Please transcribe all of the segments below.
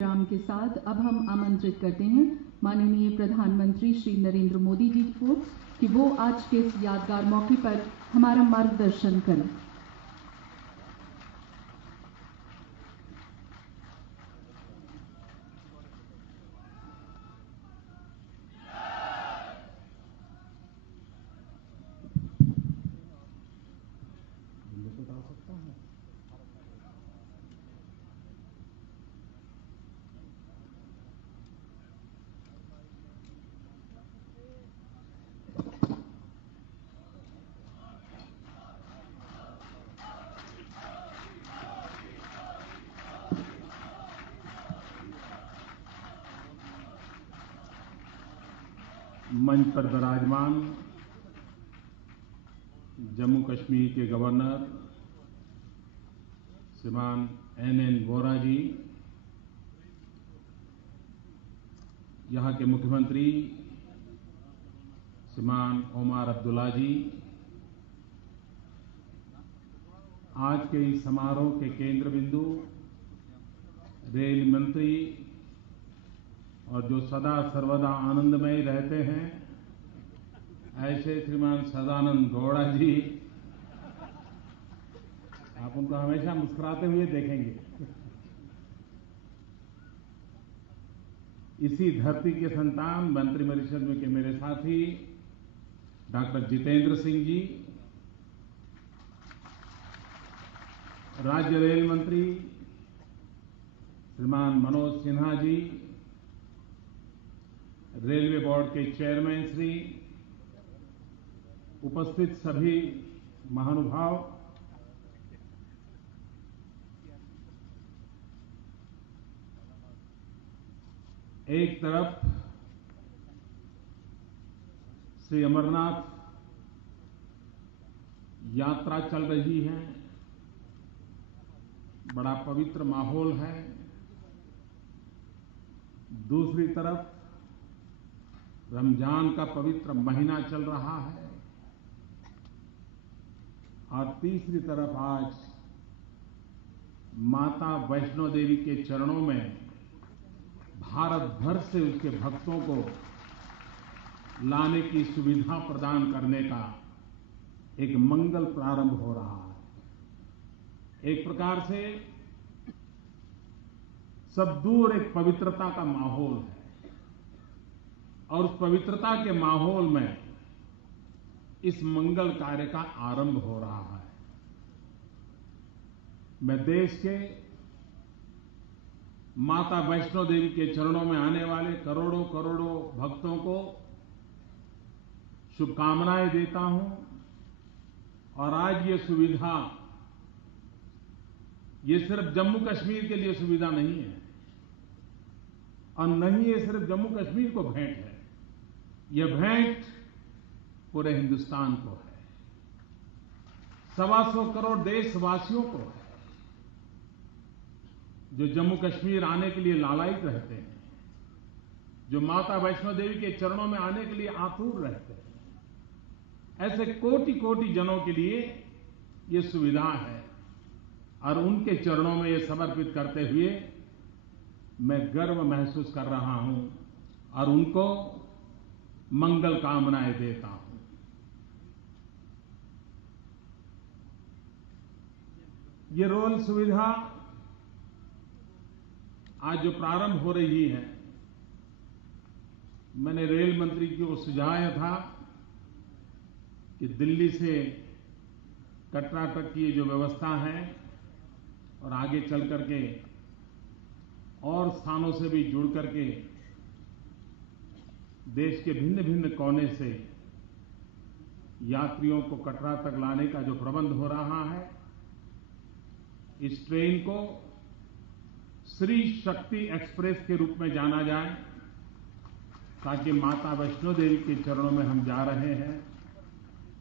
राम के साथ अब हम आमंत्रित करते हैं माननीय प्रधानमंत्री श्री नरेंद्र मोदी जी को कि वो आज के इस यादगार मौके पर हमारा मार्गदर्शन करें। मंच पर विराजमान जम्मू कश्मीर के गवर्नर श्रीमान एन वोरा जी, यहाँ के मुख्यमंत्री श्रीमान ओमर अब्दुल्ला जी, आज के इस समारोह के केंद्र बिंदु रेल मंत्री और जो सदा सर्वदा आनंदमय रहते हैं ऐसे श्रीमान सदानंद गौड़ा जी, आप उनको हमेशा मुस्कुराते हुए देखेंगे। इसी धरती के संतान मंत्रिपरिषद में के मेरे साथी डॉक्टर जितेंद्र सिंह जी, राज्य रेल मंत्री श्रीमान मनोज सिन्हा जी, रेलवे बोर्ड के चेयरमैन श्री, उपस्थित सभी महानुभाव, एक तरफ श्री अमरनाथ यात्रा चल रही है, बड़ा पवित्र माहौल है। दूसरी तरफ रमजान का पवित्र महीना चल रहा है और तीसरी तरफ आज माता वैष्णो देवी के चरणों में भारत भर से उसके भक्तों को लाने की सुविधा प्रदान करने का एक मंगल प्रारंभ हो रहा है। एक प्रकार से सब दूर एक पवित्रता का माहौल है और उस पवित्रता के माहौल में इस मंगल कार्य का आरंभ हो रहा है। मैं देश के माता वैष्णो देवी के चरणों में आने वाले करोड़ों करोड़ों भक्तों को शुभकामनाएं देता हूं और आज ये सुविधा ये सिर्फ जम्मू कश्मीर के लिए सुविधा नहीं है और नहीं ये सिर्फ जम्मू कश्मीर को भेंट है, यह भेंट पूरे हिंदुस्तान को है, 125 करोड़ देशवासियों को है जो जम्मू कश्मीर आने के लिए लालायित रहते हैं, जो माता वैष्णो देवी के चरणों में आने के लिए आतुर रहते हैं। ऐसे कोटि कोटि जनों के लिए ये सुविधा है और उनके चरणों में ये समर्पित करते हुए मैं गर्व महसूस कर रहा हूं और उनको मंगल कामनाएं देता हूं। ये रेल सुविधा आज जो प्रारंभ हो रही है, मैंने रेल मंत्री को सुझाया था कि दिल्ली से कटरा तक की जो व्यवस्था है और आगे चल करके और स्थानों से भी जुड़ करके देश के भिन्न भिन्न कोने से यात्रियों को कटरा तक लाने का जो प्रबंध हो रहा है, इस ट्रेन को श्री शक्ति एक्सप्रेस के रूप में जाना जाए ताकि माता वैष्णो देवी के चरणों में हम जा रहे हैं,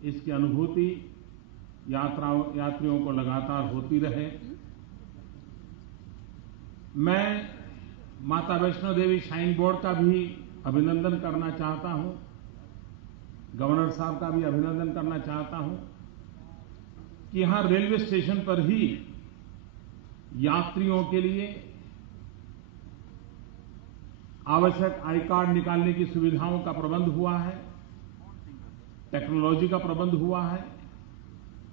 इसकी अनुभूति यात्रियों को लगातार होती रहे। मैं माता वैष्णो देवी श्राइन बोर्ड का भी अभिनंदन करना चाहता हूं, गवर्नर साहब का भी अभिनंदन करना चाहता हूं कि यहां रेलवे स्टेशन पर ही यात्रियों के लिए आवश्यक आई कार्ड निकालने की सुविधाओं का प्रबंध हुआ है, टेक्नोलॉजी का प्रबंध हुआ है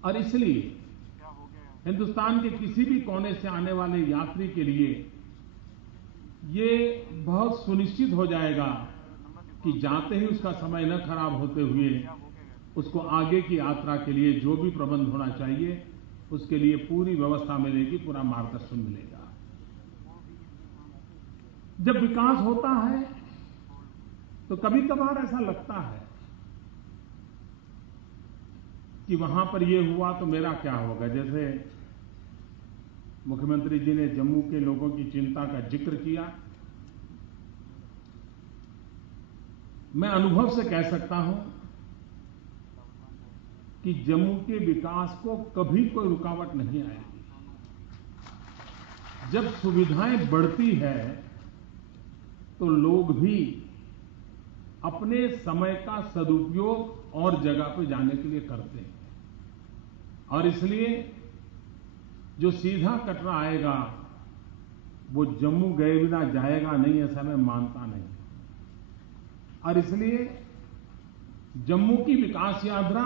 और इसलिए हिंदुस्तान के किसी भी कोने से आने वाले यात्री के लिए ये बहुत सुनिश्चित हो जाएगा कि जाते ही उसका समय न खराब होते हुए उसको आगे की यात्रा के लिए जो भी प्रबंध होना चाहिए उसके लिए पूरी व्यवस्था मिलेगी, पूरा मार्गदर्शन मिलेगा। जब विकास होता है तो कभी कभार ऐसा लगता है कि वहां पर ये हुआ तो मेरा क्या होगा। जैसे मुख्यमंत्री जी ने जम्मू के लोगों की चिंता का जिक्र किया। मैं अनुभव से कह सकता हूं कि जम्मू के विकास को कभी कोई रुकावट नहीं आएगी। जब सुविधाएं बढ़ती है तो लोग भी अपने समय का सदुपयोग और जगह पर जाने के लिए करते हैं और इसलिए जो सीधा कटरा आएगा वो जम्मू गए बिना जाएगा नहीं, ऐसा मैं मानता नहीं। और इसलिए जम्मू की विकास यात्रा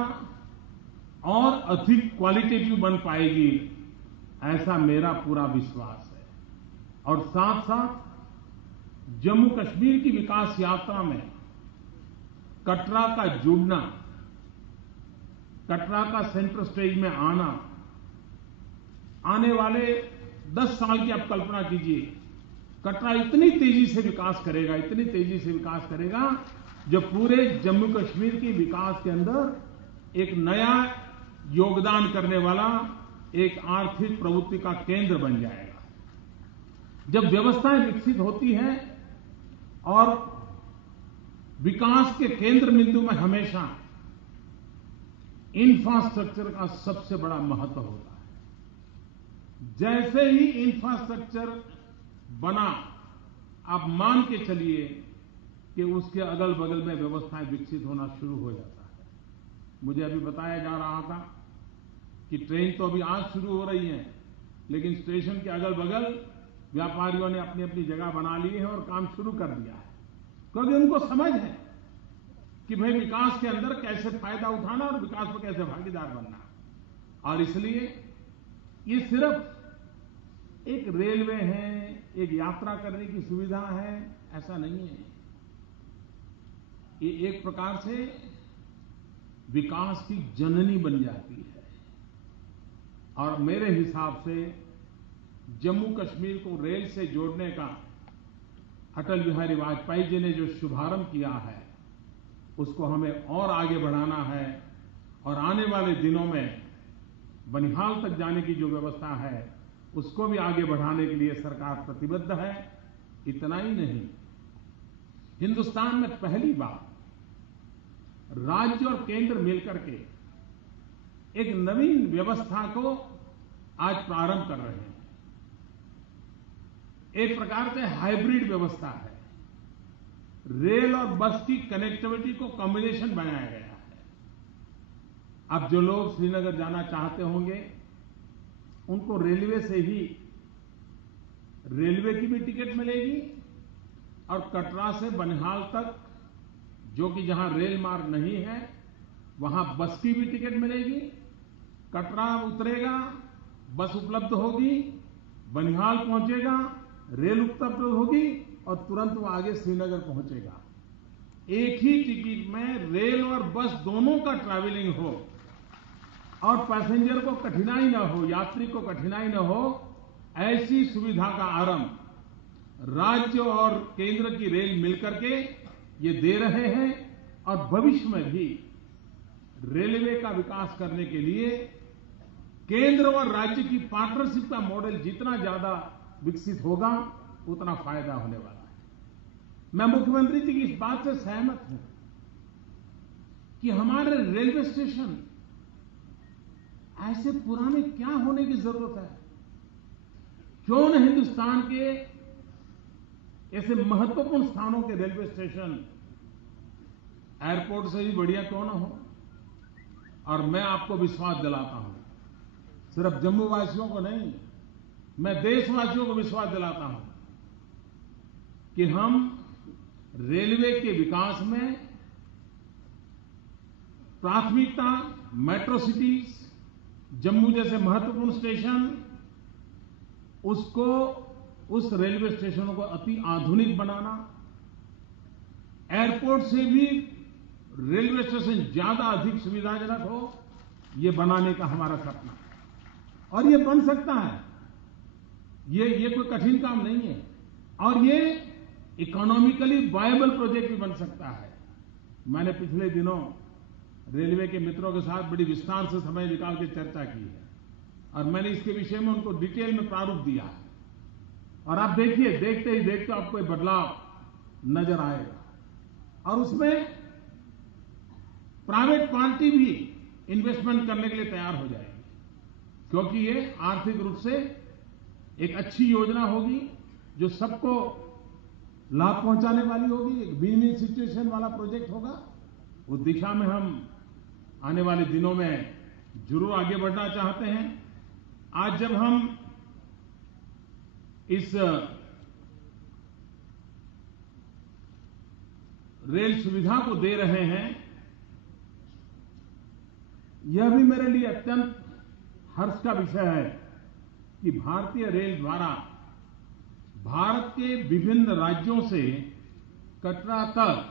और अधिक क्वालिटेटिव बन पाएगी, ऐसा मेरा पूरा विश्वास है। और साथ साथ जम्मू कश्मीर की विकास यात्रा में कटरा का जुड़ना, कटरा का सेंटर स्टेज में आना, आने वाले 10 साल की आप कल्पना कीजिए, कटरा इतनी तेजी से विकास करेगा, इतनी तेजी से विकास करेगा, जो पूरे जम्मू कश्मीर के विकास के अंदर एक नया योगदान करने वाला एक आर्थिक प्रवृत्ति का केंद्र बन जाएगा। जब व्यवस्थाएं विकसित होती हैं और विकास के केंद्र बिंदु में हमेशा इंफ्रास्ट्रक्चर का सबसे बड़ा महत्व होता है। जैसे ही इंफ्रास्ट्रक्चर बना, आप मान के चलिए कि उसके अगल बगल में व्यवस्थाएं विकसित होना शुरू हो जाता है। मुझे अभी बताया जा रहा था कि ट्रेन तो अभी आज शुरू हो रही है, लेकिन स्टेशन के अगल बगल व्यापारियों ने अपनी अपनी जगह बना ली है और काम शुरू कर दिया है, क्योंकि उनको समझ है कि भाई विकास के अंदर कैसे फायदा उठाना और विकास में कैसे भागीदार बनना। और इसलिए ये सिर्फ एक रेलवे है, एक यात्रा करने की सुविधा है, ऐसा नहीं है। ये एक प्रकार से विकास की जननी बन जाती है। और मेरे हिसाब से जम्मू कश्मीर को रेल से जोड़ने का अटल बिहारी वाजपेयी जी ने जो शुभारंभ किया है, उसको हमें और आगे बढ़ाना है। और आने वाले दिनों में बनिहाल तक जाने की जो व्यवस्था है, उसको भी आगे बढ़ाने के लिए सरकार प्रतिबद्ध है। इतना ही नहीं, हिंदुस्तान में पहली बार राज्य और केंद्र मिलकर के एक नवीन व्यवस्था को आज प्रारंभ कर रहे हैं। एक प्रकार से हाइब्रिड व्यवस्था है। रेल और बस की कनेक्टिविटी को कॉम्बिनेशन बनाया गया है। अब जो लोग श्रीनगर जाना चाहते होंगे, उनको रेलवे से ही रेलवे की भी टिकट मिलेगी और कटरा से बनिहाल तक, जो कि जहां रेल मार्ग नहीं है, वहां बस की भी टिकट मिलेगी। कटरा उतरेगा, बस उपलब्ध होगी, बनिहाल पहुंचेगा, रेल उपलब्ध होगी और तुरंत वो आगे श्रीनगर पहुंचेगा। एक ही टिकट में रेल और बस दोनों का ट्रैवलिंग हो और पैसेंजर को कठिनाई न हो, यात्री को कठिनाई न हो, ऐसी सुविधा का आरंभ राज्य और केंद्र की रेल मिलकर के ये दे रहे हैं। और भविष्य में भी रेलवे का विकास करने के लिए केंद्र और राज्य की पार्टनरशिप का मॉडल जितना ज्यादा विकसित होगा, उतना फायदा होने वाला है। मैं मुख्यमंत्री जी की इस बात से सहमत हूं कि हमारे रेलवे स्टेशन ऐसे पुराने क्या होने की जरूरत है। क्यों न हिंदुस्तान के ऐसे महत्वपूर्ण स्थानों के रेलवे स्टेशन एयरपोर्ट से भी बढ़िया क्यों न हो। और मैं आपको विश्वास दिलाता हूं, सिर्फ जम्मू वासियों को नहीं, मैं देशवासियों को विश्वास दिलाता हूं कि हम रेलवे के विकास में प्राथमिकता मेट्रो सिटीज, जम्मू जैसे महत्वपूर्ण स्टेशन, उस रेलवे स्टेशनों को अति आधुनिक बनाना, एयरपोर्ट से भी रेलवे स्टेशन ज्यादा अधिक सुविधाजनक हो, ये बनाने का हमारा सपना है। और ये बन सकता है, ये कोई कठिन काम नहीं है, और ये इकोनॉमिकली वायबल प्रोजेक्ट भी बन सकता है। मैंने पिछले दिनों रेलवे के मित्रों के साथ बड़ी विस्तार से समय निकाल के चर्चा की है, और मैंने इसके विषय में उनको डिटेल में प्रारूप दिया है। और आप देखिए, देखते ही देखते आपको एक बदलाव नजर आएगा, और उसमें प्राइवेट पार्टी भी इन्वेस्टमेंट करने के लिए तैयार हो जाएगी, क्योंकि ये आर्थिक रूप से एक अच्छी योजना होगी जो सबको लाभ पहुंचाने वाली होगी, एक विन विन सिचुएशन वाला प्रोजेक्ट होगा। उस दिशा में हम आने वाले दिनों में जरूर आगे बढ़ना चाहते हैं। आज जब हम इस रेल सुविधा को दे रहे हैं, यह भी मेरे लिए अत्यंत हर्ष का विषय है कि भारतीय रेल द्वारा भारत के विभिन्न राज्यों से कटरा तक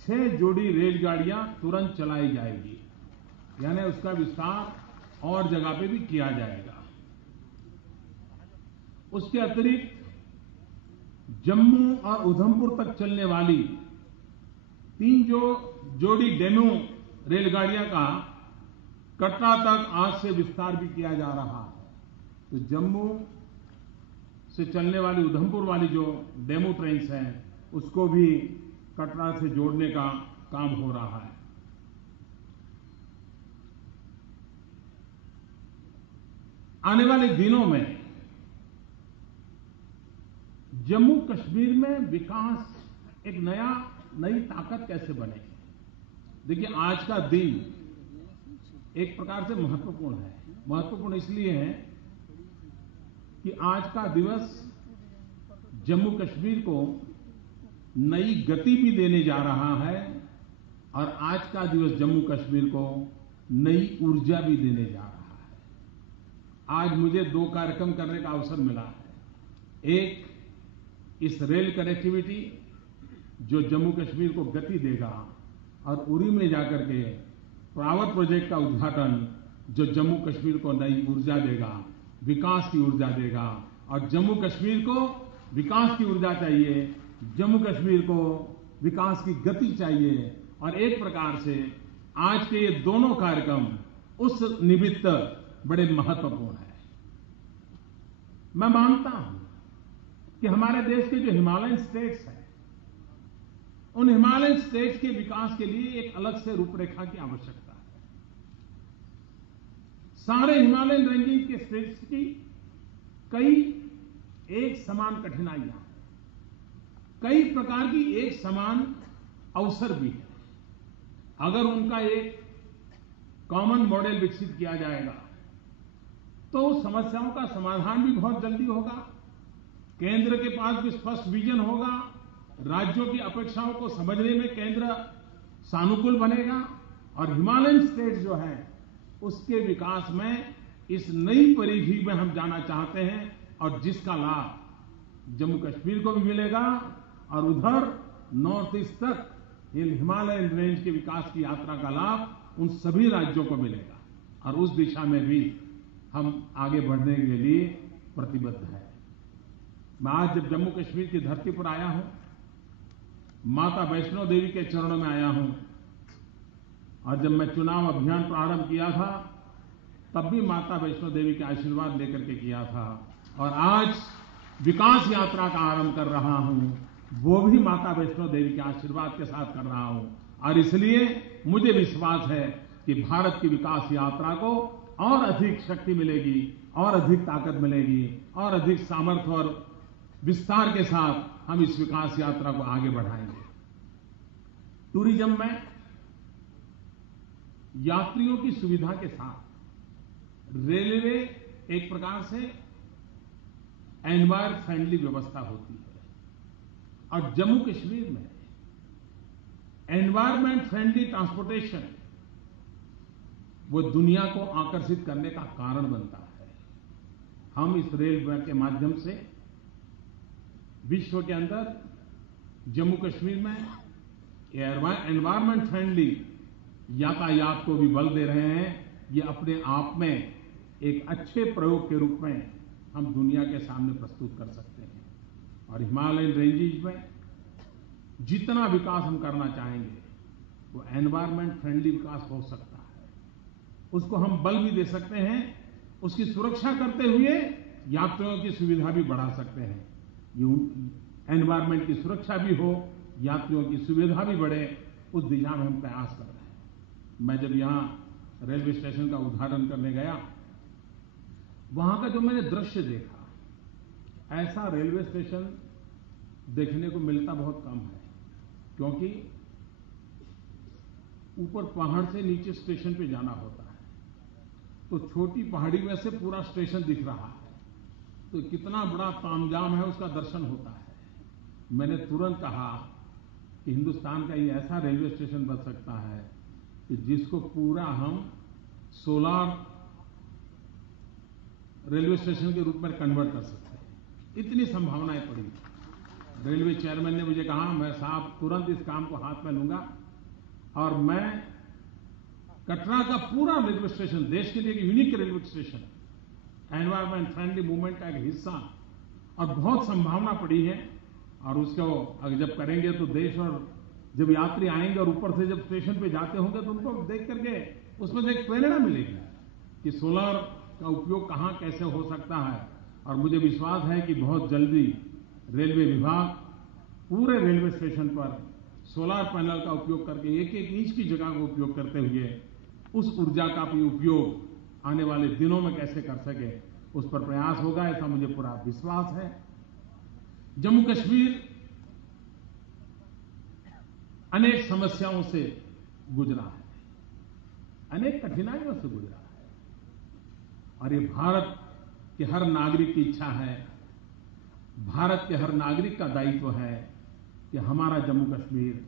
6 जोड़ी रेलगाड़ियां तुरंत चलाई जाएगी, यानी उसका विस्तार और जगह पे भी किया जाएगा। उसके अतिरिक्त जम्मू और उधमपुर तक चलने वाली 3 जोड़ी डेमू रेलगाड़ियां का कटरा तक आज से विस्तार भी किया जा रहा है। तो जम्मू से चलने वाली उधमपुर वाली जो डेमू ट्रेन्स हैं, उसको भी कटरा से जोड़ने का काम हो रहा है। आने वाले दिनों में जम्मू कश्मीर में विकास एक नई ताकत कैसे बने। देखिए, आज का दिन एक प्रकार से महत्वपूर्ण है। महत्वपूर्ण इसलिए है कि आज का दिवस जम्मू कश्मीर को नई गति भी देने जा रहा है, और आज का दिवस जम्मू कश्मीर को नई ऊर्जा भी देने जा रहा है। आज मुझे 2 कार्यक्रम करने का अवसर मिला है। एक, इस रेल कनेक्टिविटी जो जम्मू कश्मीर को गति देगा, और उरी में जाकर के पावर प्रोजेक्ट का उद्घाटन जो जम्मू कश्मीर को नई ऊर्जा देगा, विकास की ऊर्जा देगा। और जम्मू कश्मीर को विकास की ऊर्जा चाहिए, जम्मू कश्मीर को विकास की गति चाहिए, और एक प्रकार से आज के ये दोनों कार्यक्रम उस निमित्त बड़े महत्वपूर्ण हैं। मैं मानता हूं कि हमारे देश के जो हिमालयन स्टेट्स हैं, उन हिमालयन स्टेट्स के विकास के लिए एक अलग से रूपरेखा की आवश्यकता है। सारे हिमालयन रेंजेस के स्टेट्स की कई एक समान कठिनाइयां, कई प्रकार की एक समान अवसर भी है। अगर उनका एक कॉमन मॉडल विकसित किया जाएगा तो समस्याओं का समाधान भी बहुत जल्दी होगा। केंद्र के पास भी स्पष्ट विजन होगा, राज्यों की अपेक्षाओं को समझने में केंद्र सानुकूल बनेगा, और हिमालयन स्टेट जो है उसके विकास में इस नई परिधि में हम जाना चाहते हैं, और जिसका लाभ जम्मू कश्मीर को भी मिलेगा, और उधर नॉर्थ ईस्ट तक हिमालयन रेंज के विकास की यात्रा का लाभ उन सभी राज्यों को मिलेगा। और उस दिशा में भी हम आगे बढ़ने के लिए प्रतिबद्ध हैं। मैं आज जब जम्मू कश्मीर की धरती पर आया हूं, माता वैष्णो देवी के चरणों में आया हूं, और जब मैं चुनाव अभियान प्रारंभ किया था तब भी माता वैष्णो देवी के आशीर्वाद लेकर के किया था, और आज विकास यात्रा का आरंभ कर रहा हूं, वो भी माता वैष्णो देवी के आशीर्वाद के साथ कर रहा हूं। और इसलिए मुझे विश्वास है कि भारत की विकास यात्रा को और अधिक शक्ति मिलेगी, और अधिक ताकत मिलेगी, और अधिक सामर्थ्य और विस्तार के साथ हम इस विकास यात्रा को आगे बढ़ाएंगे। टूरिज्म में यात्रियों की सुविधा के साथ रेलवे एक प्रकार से एनवायरमेंट फ्रेंडली व्यवस्था होती है। और जम्मू कश्मीर में एनवायरमेंट फ्रेंडली ट्रांसपोर्टेशन वो दुनिया को आकर्षित करने का कारण बनता है। हम इस रेलवे के माध्यम से विश्व के अंदर जम्मू कश्मीर में एनवायरमेंट फ्रेंडली यातायात को भी बल दे रहे हैं। ये अपने आप में एक अच्छे प्रयोग के रूप में हम दुनिया के सामने प्रस्तुत कर सकते हैं। और हिमालयन रेंजेस में जितना विकास हम करना चाहेंगे वो एनवायरमेंट फ्रेंडली विकास हो सकता है। उसको हम बल भी दे सकते हैं, उसकी सुरक्षा करते हुए यात्रियों की सुविधा भी बढ़ा सकते हैं। एनवायरमेंट की सुरक्षा भी हो, यात्रियों की सुविधा भी बढ़े, उस दिशा में हम प्रयास कर रहे हैं। मैं जब यहां रेलवे स्टेशन का उद्घाटन करने गया, वहां का जो मैंने दृश्य देखा, ऐसा रेलवे स्टेशन देखने को मिलता बहुत कम है, क्योंकि ऊपर पहाड़ से नीचे स्टेशन पे जाना होता है, तो छोटी पहाड़ी में से पूरा स्टेशन दिख रहा है, तो कितना बड़ा तामझाम है उसका दर्शन होता है। मैंने तुरंत कहा कि हिंदुस्तान का ये ऐसा रेलवे स्टेशन बन सकता है कि जिसको पूरा हम सोलर रेलवे स्टेशन के रूप में कन्वर्ट कर सकते हैं। इतनी संभावनाएं पड़ी। रेलवे चेयरमैन ने मुझे कहा, मैं साहब तुरंत इस काम को हाथ में लूंगा और मैं कटरा का पूरा रेलवे स्टेशन, देश के लिए एक unique railway station, environment friendly movement का एक हिस्सा, और बहुत संभावना पड़ी है। और उसको अगर जब करेंगे तो देश, और जब यात्री आएंगे और ऊपर से जब स्टेशन पे जाते होंगे तो उनको देख करके उसमें से एक प्रेरणा मिलेगी कि सोलर का उपयोग कहां कैसे हो सकता है। और मुझे विश्वास है कि बहुत जल्दी रेलवे विभाग पूरे रेलवे स्टेशन पर सोलर पैनल का उपयोग करके एक एक इंच की जगह का उपयोग करते हुए उस ऊर्जा का भी उपयोग आने वाले दिनों में कैसे कर सके, उस पर प्रयास होगा, ऐसा मुझे पूरा विश्वास है। जम्मू कश्मीर अनेक समस्याओं से गुजरा है, अनेक कठिनाइयों से गुजरा है, और ये भारत के हर नागरिक की इच्छा है, भारत के हर नागरिक का दायित्व है कि हमारा जम्मू कश्मीर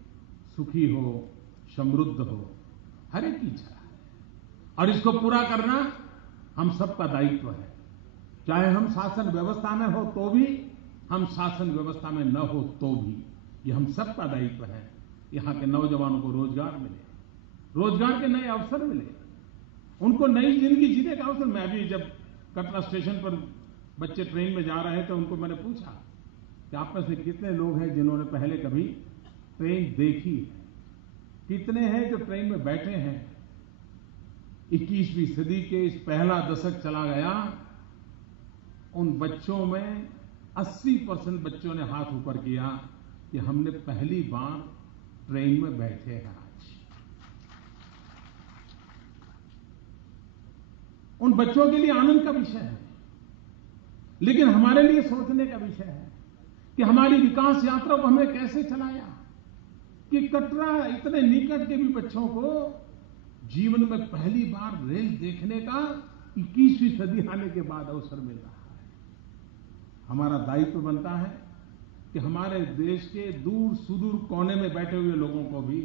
सुखी हो, समृद्ध हो, हर एक की इच्छा है। और इसको पूरा करना हम सबका दायित्व है, चाहे हम शासन व्यवस्था में हो तो भी, हम शासन व्यवस्था में न हो तो भी, ये हम सबका दायित्व है। यहाँ के नौजवानों को रोजगार मिले, रोजगार के नए अवसर मिले, उनको नई जिंदगी जीने का अवसर। मैं अभी जब कटरा स्टेशन पर बच्चे ट्रेन में जा रहे थे, उनको मैंने पूछा कि आप में से कितने लोग हैं जिन्होंने पहले कभी ट्रेन देखी है, कितने हैं जो ट्रेन में बैठे हैं। 21वीं सदी के इस पहला दशक चला गया, उन बच्चों में 80% बच्चों ने हाथ ऊपर किया कि हमने पहली बार ट्रेन में बैठे हैं। आज उन बच्चों के लिए आनंद का विषय है, लेकिन हमारे लिए सोचने का विषय है कि हमारी विकास यात्रा को हमने कैसे चलाया कि कटरा इतने निकट के भी बच्चों को जीवन में पहली बार रेल देखने का 21वीं सदी आने के बाद अवसर मिल रहा है। हमारा दायित्व बनता है कि हमारे देश के दूर सुदूर कोने में बैठे हुए लोगों को भी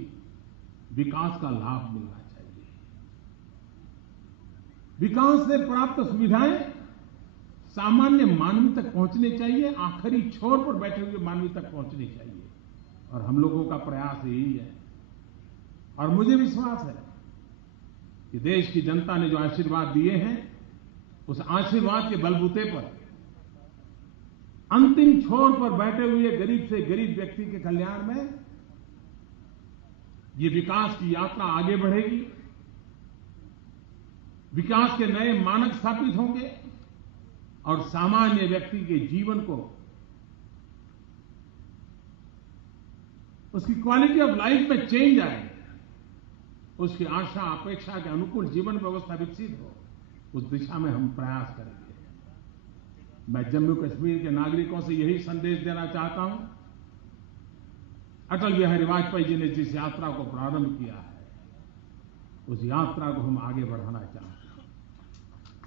विकास का लाभ मिलना चाहिए। विकास से प्राप्त सुविधाएं सामान्य मानवी तक पहुंचनी चाहिए, आखिरी छोर पर बैठे हुए मानवी तक पहुंचनी चाहिए, और हम लोगों का प्रयास यही है। और मुझे विश्वास है कि देश की जनता ने जो आशीर्वाद दिए हैं, उस आशीर्वाद के बलबूते पर अंतिम छोर पर बैठे हुए गरीब से गरीब व्यक्ति के कल्याण में ये विकास की यात्रा आगे बढ़ेगी, विकास के नए मानक स्थापित होंगे, और सामान्य व्यक्ति के जीवन को, उसकी क्वालिटी ऑफ लाइफ में चेंज आए, उसकी आशा अपेक्षा के अनुकूल जीवन व्यवस्था विकसित हो, उस दिशा में हम प्रयास करेंगे। मैं जम्मू कश्मीर के नागरिकों से यही संदेश देना चाहता हूं, अटल बिहारी वाजपेयी जी ने जिस यात्रा को प्रारंभ किया है, उस यात्रा को हम आगे बढ़ाना चाहते हैं,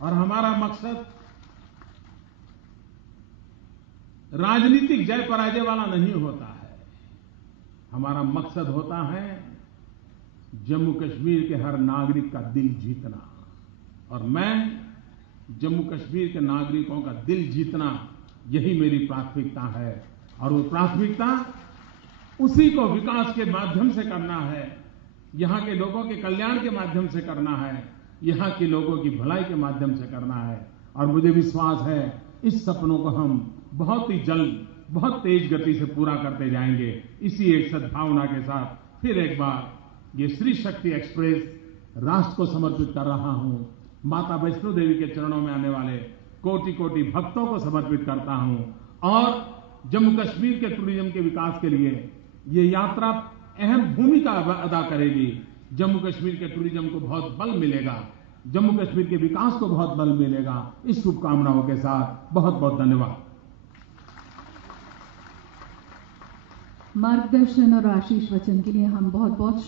और हमारा मकसद राजनीतिक जय पराजय वाला नहीं होता है। हमारा मकसद होता है जम्मू कश्मीर के हर नागरिक का दिल जीतना, और मैं जम्मू कश्मीर के नागरिकों का दिल जीतना यही मेरी प्राथमिकता है। और वो प्राथमिकता उसी को विकास के माध्यम से करना है, यहाँ के लोगों के कल्याण के माध्यम से करना है, यहाँ के लोगों की भलाई के माध्यम से करना है। और मुझे विश्वास है इस सपनों को हम बहुत ही जल्द, बहुत तेज गति से पूरा करते जाएंगे। इसी एक सद्भावना के साथ फिर एक बार ये श्री शक्ति एक्सप्रेस राष्ट्र को समर्पित कर रहा हूं। माता वैष्णो देवी के चरणों में आने वाले कोटि कोटि भक्तों को समर्पित करता हूं, और जम्मू कश्मीर के टूरिज्म के विकास के लिए ये यात्रा अहम भूमिका अदा करेगी। जम्मू कश्मीर के टूरिज्म को बहुत बल मिलेगा, जम्मू कश्मीर के विकास को बहुत बल मिलेगा। इस शुभकामनाओं के साथ बहुत बहुत धन्यवाद। मार्गदर्शन और आशीष वचन के लिए हम बहुत बहुत